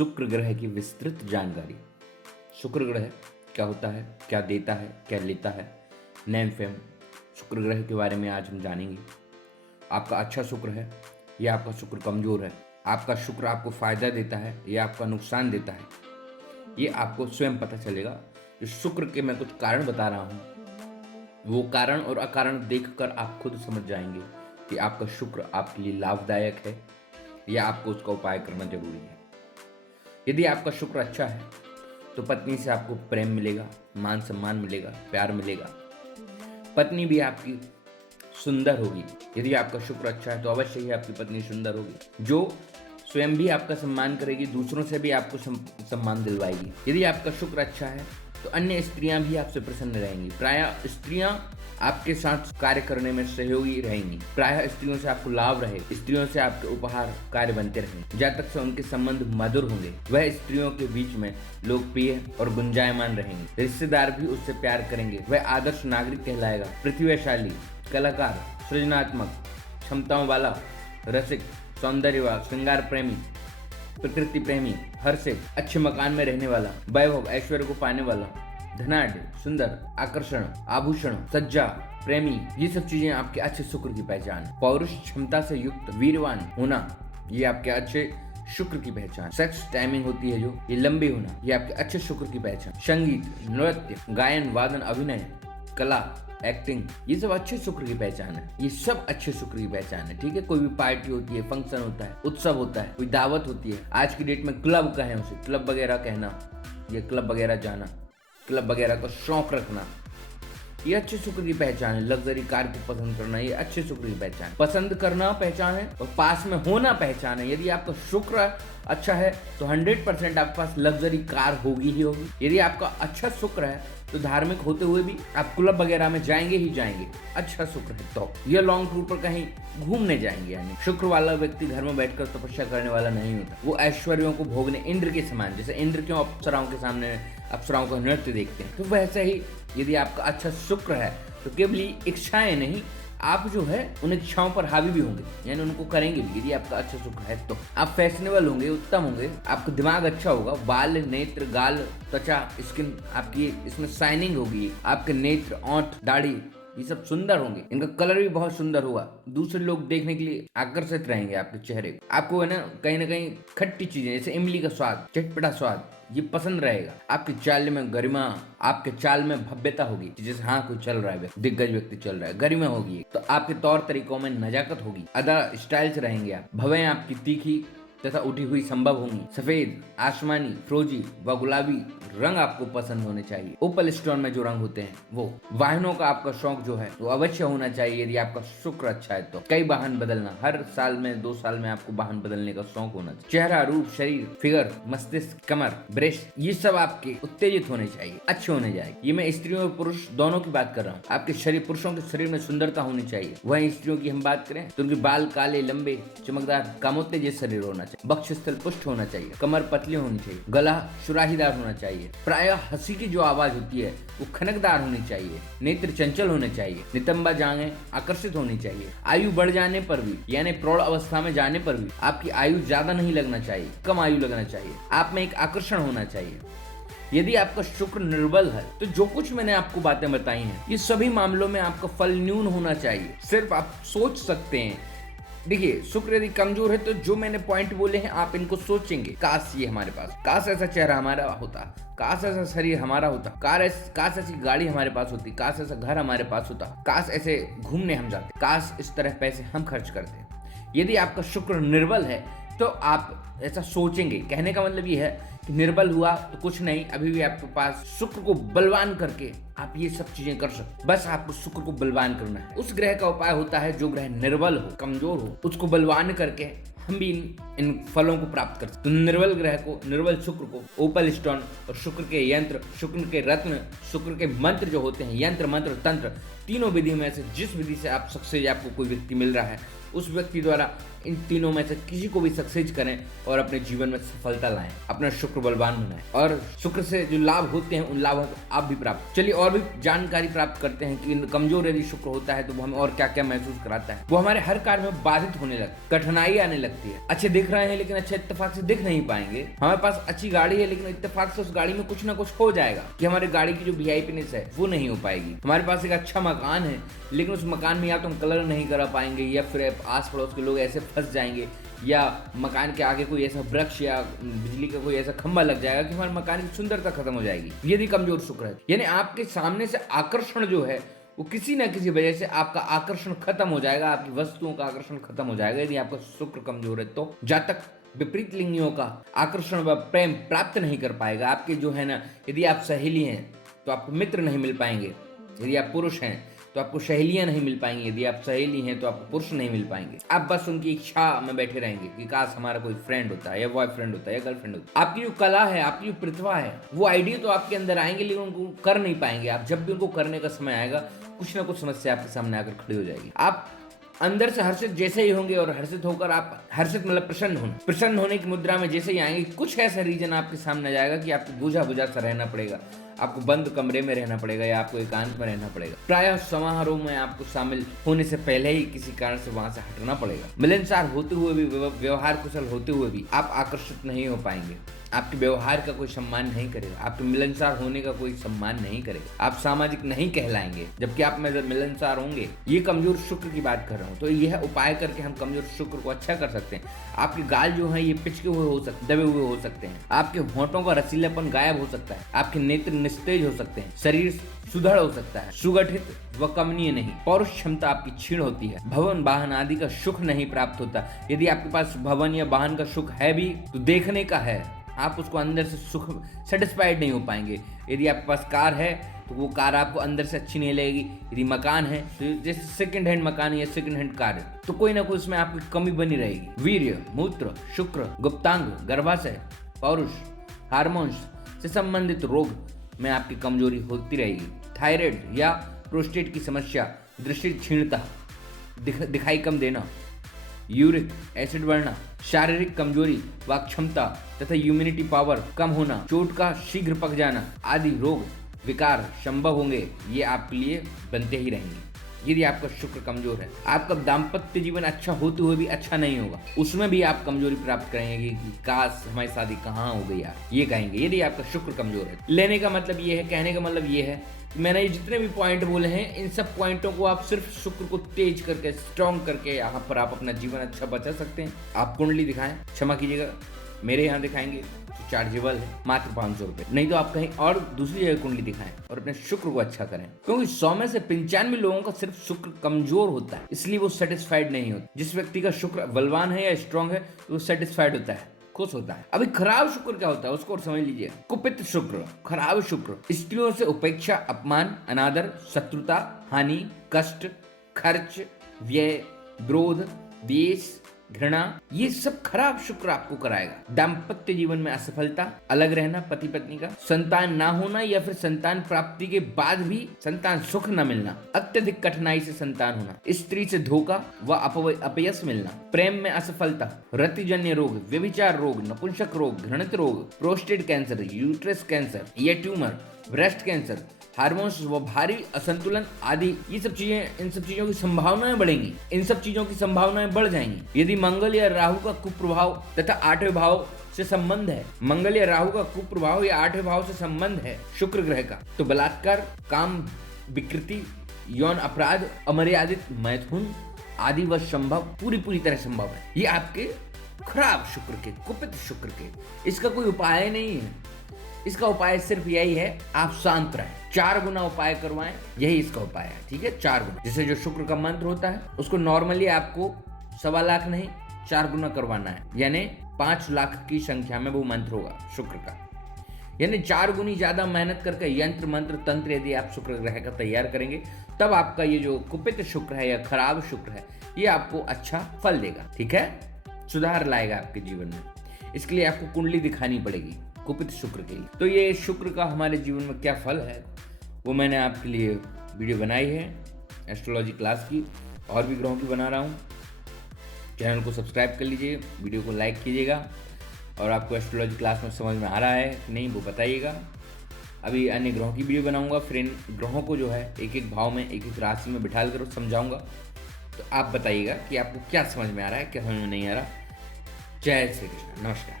शुक्र ग्रह की विस्तृत जानकारी। शुक्र ग्रह क्या होता है, क्या देता है, क्या लेता है, नेम फेम शुक्र ग्रह के बारे में आज हम जानेंगे। आपका अच्छा शुक्र है या आपका शुक्र कमजोर है, आपका शुक्र आपको फायदा देता है या आपका नुकसान देता है, ये आपको स्वयं पता चलेगा। जो शुक्र के मैं कुछ कारण बता रहा हूँ, वो कारण और अकारण देखकर आप खुद समझ जाएंगे कि आपका शुक्र आपके लिए लाभदायक है या आपको उसका उपाय करना जरूरी है। यदि आपका शुक्र अच्छा है तो पत्नी से आपको प्रेम मिलेगा, मान सम्मान मिलेगा, प्यार मिलेगा। पत्नी भी आपकी सुंदर होगी। यदि आपका शुक्र अच्छा है तो अवश्य ही आपकी पत्नी सुंदर होगी, जो स्वयं भी आपका सम्मान करेगी, दूसरों से भी आपको सम्मान दिलवाएगी। यदि आपका शुक्र अच्छा है तो अन्य स्त्रियां भी आपसे प्रसन्न रहेंगी। प्रायः स्त्रियां आपके साथ कार्य करने में सहयोगी रहेंगी। प्रायः स्त्रियों से आपको लाभ रहे, स्त्रियों से आपके उपहार कार्य बनते रहेंगे। जब तक से उनके संबंध मधुर होंगे, वह स्त्रियों के बीच में लोकप्रिय और गुंजायमान रहेंगे। रिश्तेदार भी उससे प्यार करेंगे। वह आदर्श नागरिक कहलाएगा। प्रतिभाशाली, कलाकार, सृजनात्मक क्षमताओं वाला, रसिक, सौंदर्यवान, श्रृंगार प्रेमी, प्रकृति प्रेमी, हर्षित, अच्छे मकान में रहने वाला, वैभव ऐश्वर्य को पाने वाला, धनाढ़, सुंदर, आकर्षण, आभूषण, सज्जा प्रेमी, ये सब चीजें आपके अच्छे शुक्र की पहचान है। पौरुष क्षमता से युक्त, वीरवान होना, ये आपके अच्छे शुक्र की पहचान। सेक्स टाइमिंग होती है जो, ये लंबी होना, ये आपके अच्छे शुक्र की पहचान। संगीत, नृत्य, गायन, वादन, अभिनय, कला, एक्टिंग, ये सब अच्छे शुक्र की पहचान है। ये सब अच्छे शुक्र की पहचान है। ठीक है, कोई भी पार्टी होती है, फंक्शन होता है, उत्सव होता है, कोई दावत होती है, आज की डेट में क्लब कहें उसे, क्लब वगैरह कहना, ये क्लब वगैरह जाना, क्लब वगैरह का शौक रखना, ये अच्छे शुक्र की पहचान है। लग्जरी कार को पसंद करना, ये अच्छे शुक्र की पहचान। पसंद करना पहचान है और पास में होना पहचान है। यदि आपका शुक्र अच्छा है तो 100% आपके पास लग्जरी कार होगी ही होगी। यदि आपका अच्छा शुक्र है तो धार्मिक होते हुए भी आप क्लब वगैरह में जाएंगे ही जाएंगे। अच्छा शुक्र है तो ये लॉन्ग टूर पर कहीं घूमने जाएंगे। यानी शुक्र वाला व्यक्ति घर में बैठकर तपस्या करने वाला नहीं होता। वो ऐश्वर्यों को भोगने, इंद्र के समान, जैसे इंद्र क्यों अप्सराओं के सामने अप्सराओं का नृत्य देखते हैं, तो वैसे ही यदि आपका अच्छा शुक्र है तो केवल इच्छाएं नहीं, आप जो है उन इच्छाओं पर हावी भी होंगे, यानी उनको करेंगे भी। यदि आपका अच्छा शुक्र है तो आप फैशनेबल होंगे, उत्तम होंगे, आपका दिमाग अच्छा होगा, बाल, नेत्र, गाल, त्वचा, स्किन आपकी इसमें शाइनिंग होगी, आपके नेत्र, ओंठ, दाढ़ी, ये सब सुंदर होंगे। इनका कलर भी बहुत सुंदर होगा। दूसरे लोग देखने के लिए आकर्षित रहेंगे आपके चेहरे को। आपको है ना कहीं खट्टी चीजें जैसे इमली का स्वाद, चटपटा स्वाद, ये पसंद रहेगा। आपकी चाल में गरिमा, आपके चाल में भव्यता होगी, जैसे हाँ कोई चल रहा है, दिग्गज व्यक्ति चल रहा है, गरिमा होगी। तो आपके तौर तरीकों में नजाकत होगी, अदा स्टाइल से रहेंगे आप। भवें आपकी तीखी तथा उठी हुई संभव होंगी। सफेद, आसमानी, फिरोजी व गुलाबी रंग आपको पसंद होने चाहिए। ओपल स्टोन में जो रंग होते हैं वो। वाहनों का आपका शौक जो है वो अवश्य होना चाहिए। यदि आपका शुक्र अच्छा है तो कई वाहन बदलना, हर साल में 2 साल में आपको वाहन बदलने का शौक होना चाहिए। चेहरा, रूप, शरीर, फिगर, मस्तिष्क, कमर, ब्रेस्ट, ये सब आपके उत्तेजित होने चाहिए, अच्छे होने चाहिए। ये मैं स्त्रियों और पुरुष दोनों की बात कर रहा हूँ। आपके शरीर, पुरुषों के शरीर में सुंदरता होनी चाहिए। वहीं स्त्रियों की हम बात करें तो उनके बाल काले, लंबे, चमकदार, कामोत्तेजित शरीर होना चाहिए। वक्षस्थल पुष्ट होना चाहिए, कमर पतली होनी चाहिए, गला सुराहीदार होना चाहिए। प्रायः हंसी की जो आवाज होती है वो खनकदार होनी चाहिए। नेत्र चंचल होने चाहिए। नितंबा जांघें आकर्षित होनी चाहिए। आयु बढ़ जाने पर भी, यानी प्रौढ़ अवस्था में जाने पर भी आपकी आयु ज्यादा नहीं लगना चाहिए, कम आयु लगना चाहिए। आप में एक आकर्षण होना चाहिए। यदि आपका शुक्र निर्बल है तो जो कुछ मैंने आपको बातें बताई हैं, ये सभी मामलों में आपका फल न्यून होना चाहिए। सिर्फ आप सोच सकते हैं। देखिए, शुक्र यदि कमजोर है तो जो मैंने पॉइंट बोले हैं आप इनको सोचेंगे, काश ये हमारे पास, काश ऐसा चेहरा हमारा होता, काश ऐसा शरीर हमारा होता, काश ऐसी गाड़ी हमारे पास होती, काश ऐसा घर हमारे पास होता, काश ऐसे घूमने हम जाते, काश इस तरह पैसे हम खर्च करते। यदि आपका शुक्र निर्बल है तो आप ऐसा सोचेंगे। कहने का मतलब ये है कि निर्बल हुआ तो कुछ नहीं, अभी भी आपके पास शुक्र को बलवान करके आप ये सब चीजें कर सकते। बस आपको शुक्र को बलवान करना है। उस ग्रह का उपाय होता है जो ग्रह निर्बल हो, कमजोर हो, उसको बलवान करके हम भी इन फलों को प्राप्त कर सकते। तो निर्बल ग्रह को, निर्बल शुक्र को ओपल स्टोन और शुक्र के यंत्र, शुक्र के रत्न, शुक्र के मंत्र जो होते हैं, यंत्र, मंत्र, तंत्र, तीनों विधि में से जिस विधि से आप सक्सेस, आपको कोई व्यक्ति मिल रहा है उस व्यक्ति द्वारा इन तीनों में से किसी को भी सक्सेस करें और अपने जीवन में सफलता लाएं, अपना शुक्र बलवान बनाएं और शुक्र से जो लाभ होते हैं उन लाभों को आप भी प्राप्त। चलिए और भी जानकारी प्राप्त करते हैं कि कमजोर यदि शुक्र होता है तो वो हमें और क्या क्या महसूस कराता है। वो हमारे हर कार्य में बाधित होने लगता है, कठिनाई आने लगती है। अच्छे दिख रहे हैं लेकिन अच्छे इत्तेफाक से दिख नहीं पाएंगे। हमारे पास अच्छी गाड़ी है लेकिन इत्तेफाक से उस गाड़ी में कुछ ना कुछ हो जाएगा कि हमारी गाड़ी की जो वीआईपीनेस है वो नहीं हो पाएगी। हमारे पास एक अच्छा मकान है लेकिन उस मकान में या तो हम कलर नहीं करा पाएंगे या फिर आस पड़ोस के लोग ऐसे फंस जाएंगे या मकान के आगे कोई ऐसा वृक्ष या बिजली का कोई ऐसा खंभा लग जाएगा कि हमारे मकान की सुंदरता खत्म हो जाएगी, यदि कमजोर शुक्र है। यानी आपके सामने से आकर्षण जो है वो किसी न किसी वजह से आपका आकर्षण खत्म हो जाएगा, आपकी वस्तुओं का आकर्षण खत्म हो जाएगा यदि आपका शुक्र कमजोर है। तो जातक विपरीत लिंगियों का आकर्षण व प्रेम प्राप्त नहीं कर पाएगा। आपके जो है ना, यदि आप सहेली हैं तो आपको मित्र नहीं मिल पाएंगे, यदि आप पुरुष हैं तो आपको सहेलियां नहीं मिल पाएंगी, यदि आप सहेली हैं तो आपको पुरुष नहीं मिल पाएंगे। आप बस उनकी इच्छा में बैठे रहेंगे कि काश हमारा कोई फ्रेंड होता है या बॉयफ्रेंड होता है या गर्लफ्रेंड होता है। आपकी जो कला है, आपकी जो प्रतिभा है, वो आइडिया तो आपके अंदर आएंगे लेकिन उनको कर नहीं पाएंगे। आप जब भी उनको करने का समय आएगा कुछ ना कुछ समस्या आपके सामने आकर खड़ी हो जाएगी। आप अंदर से हर्षित जैसे ही होंगे और हर्षित होकर आप हर्षित मतलब प्रसन्न होने की मुद्रा में जैसे ही आएंगे, कुछ ऐसा रीजन आपके सामने आ जाएगा कि आपको बुझा बुझा सा रहना पड़ेगा, आपको बंद कमरे में रहना पड़ेगा या आपको एकांत में रहना पड़ेगा। प्रायः समारोह में आपको शामिल होने से पहले ही किसी कारण से वहां से हटना पड़ेगा। मिलनसार होते हुए भी, व्यवहार कुशल होते हुए भी आप आकर्षित नहीं हो पाएंगे। आपके व्यवहार का कोई सम्मान नहीं करेगा, आपके मिलनसार होने का कोई सम्मान नहीं करेगा, आप सामाजिक नहीं कहलाएंगे जबकि आप में जब मिलनसार होंगे। ये कमजोर शुक्र की बात कर रहा हूँ। तो यह उपाय करके हम कमजोर शुक्र को अच्छा कर सकते हैं। आपके गाल जो है ये पिचके हुए हो सकते, दबे हुए हो सकते हैं, आपके होंठों का रसीलापन गायब हो सकता है, आपके नेत्र निस्तेज हो सकते हैं, शरीर सुदृढ़ हो सकता है, सुगठित व कमनीय नहीं, पौरुष क्षमता आपकी क्षीण होती है, भवन वाहन आदि का सुख नहीं प्राप्त होता। यदि आपके पास भवन या वाहन का सुख है भी तो देखने का है, आप उसको अंदर से सुख सेटिस्फाइड नहीं हो पाएंगे। यदि आपके पास कार है तो वो कार आपको अंदर से अच्छी नहीं लगेगी। यदि मकान है तो जैसे सेकंड हैंड मकान है या सेकंड हैंड कार है तो कोई ना कोई उसमें आपकी कमी बनी रहेगी। वीर्य, मूत्र, शुक्र, गुप्तांग, गर्भाशय, पौरुष, हार्मोन्स से संबंधित रोग में आपकी कमजोरी होती रहेगी। थायराइड या प्रोस्टेट की समस्या, दृष्टि क्षीणता, दिखाई कम देना, यूरिक एसिड बढ़ना, शारीरिक कमजोरी व क्षमता तथा इम्यूनिटी पावर कम होना, चोट का शीघ्र पक जाना आदि रोग विकार संभव होंगे। ये आपके लिए बनते ही रहेंगे यदि आपका शुक्र कमजोर है। आपका दाम्पत्य जीवन अच्छा होते हुए भी अच्छा नहीं होगा, उसमें भी आप कमजोरी प्राप्त करेंगे कि काश हमारी शादी कहाँ हो गई यार, ये कहेंगे यदि आपका शुक्र कमजोर है। लेने का मतलब ये है, कहने का मतलब ये है, मैंने ये जितने भी पॉइंट बोले हैं इन सब पॉइंटों को आप सिर्फ शुक्र को तेज करके, स्ट्रॉन्ग करके यहाँ पर आप अपना जीवन अच्छा बचा सकते हैं। आप कुंडली दिखाएं, क्षमा कीजिएगा मेरे यहाँ दिखाएंगे तो चार्जेबल है, मात्र 500 रुपए, नहीं तो आप कहीं और दूसरी जगह कुंडली दिखाएं और अपने शुक्र को अच्छा करें। क्योंकि 100 में से 95 लोगों का सिर्फ शुक्र कमजोर होता है, इसलिए वो सेटिस्फाइड नहीं होता। जिस व्यक्ति का शुक्र बलवान है या स्ट्रॉन्ग है तो वो सेटिस्फाइड होता है, खुश होता है। अभी खराब शुक्र क्या होता है उसको और समझ लीजिए। कुपित शुक्र, खराब शुक्र स्त्रियों से उपेक्षा, अपमान, अनादर, शत्रुता, हानि, कष्ट, खर्च, व्यय, क्रोध, द्वेष, घृणा, ये सब खराब शुक्र आपको कराएगा। दाम्पत्य जीवन में असफलता, अलग रहना पति पत्नी का, संतान ना होना या फिर संतान प्राप्ति के बाद भी संतान सुख न मिलना, अत्यधिक कठिनाई से संतान होना, स्त्री से धोखा व अपयश मिलना, प्रेम में असफलता, रतिजन्य रोग, व्यभिचार रोग, नपुंसक रोग, घृणित रोग, प्रोस्टेट कैंसर, यूट्रस कैंसर या ट्यूमर, ब्रेस्ट कैंसर, हार्मोन्स व भारी असंतुलन आदि, ये सब चीजें, इन सब चीजों की संभावनाएं बढ़ेंगी, इन सब चीजों की संभावनाएं बढ़ जाएंगी। यदि मंगल या राहु का कुप्रभाव तथा 8वें भाव से संबंध है, मंगल या राहु का कुप्रभाव या 8वें भाव से संबंध है शुक्र ग्रह का, तो बलात्कार, काम विकृति, यौन अपराध, अमर्यादित मैथुन आदि व संभव, पूरी तरह संभव है। ये आपके खराब शुक्र के, कुपित शुक्र के। इसका कोई उपाय नहीं है, इसका उपाय सिर्फ यही है, आप शांत रहें, 4 गुना उपाय करवाएं, यही इसका उपाय है। ठीक है, 4 गुना। जैसे जो शुक्र का मंत्र होता है उसको नॉर्मली आपको 1.25 लाख नहीं 4 गुना करवाना है, यानी 5 लाख की संख्या में वो मंत्र होगा शुक्र का। यानी 4 गुनी ज्यादा मेहनत करके यंत्र मंत्र तंत्र यदि आप शुक्र ग्रह का तैयार करेंगे तब आपका ये जो कुपित शुक्र है या खराब शुक्र है ये आपको अच्छा फल देगा। ठीक है, सुधार लाएगा आपके जीवन में। इसके लिए आपको कुंडली दिखानी पड़ेगी कुपित शुक्र के लिए। तो ये शुक्र का हमारे जीवन में क्या फल है वो मैंने आपके लिए वीडियो बनाई है, एस्ट्रोलॉजी क्लास की, और भी ग्रहों की बना रहा हूँ। चैनल को सब्सक्राइब कर लीजिए, वीडियो को लाइक कीजिएगा और आपको एस्ट्रोलॉजी क्लास में समझ में आ रहा है कि नहीं वो बताइएगा। अभी अन्य ग्रहों की वीडियो बनाऊंगा, फिर इन ग्रहों को जो है एक एक भाव में एक एक राशि में बिठा कर समझाऊंगा। तो आप बताइएगा कि आपको क्या समझ में आ रहा है, क्या समझ में नहीं आ रहा। जय श्री कृष्ण, नमस्कार।